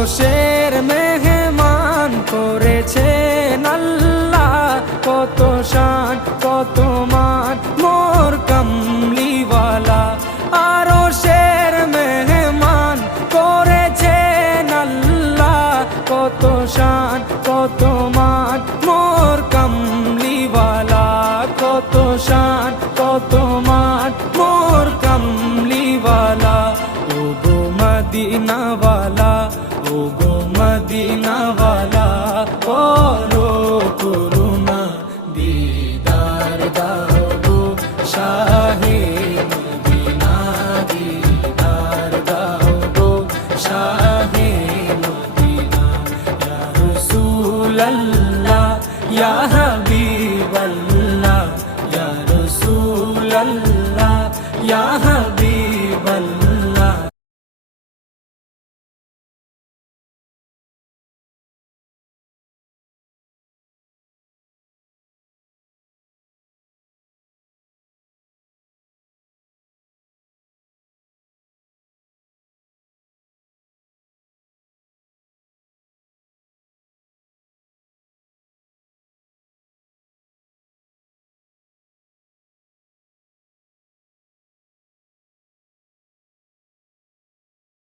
আরশের মেহমান করেছেন আল্লাহ, কত শান কত মান মোর কামলিওয়ালা। আরশের মেহমান করেছেন আল্লাহ, কত শান কত মান মোর কামলিওয়ালা, কত শান কত মান মোর কামলিওয়ালা। ও গো মদিনাওয়ালা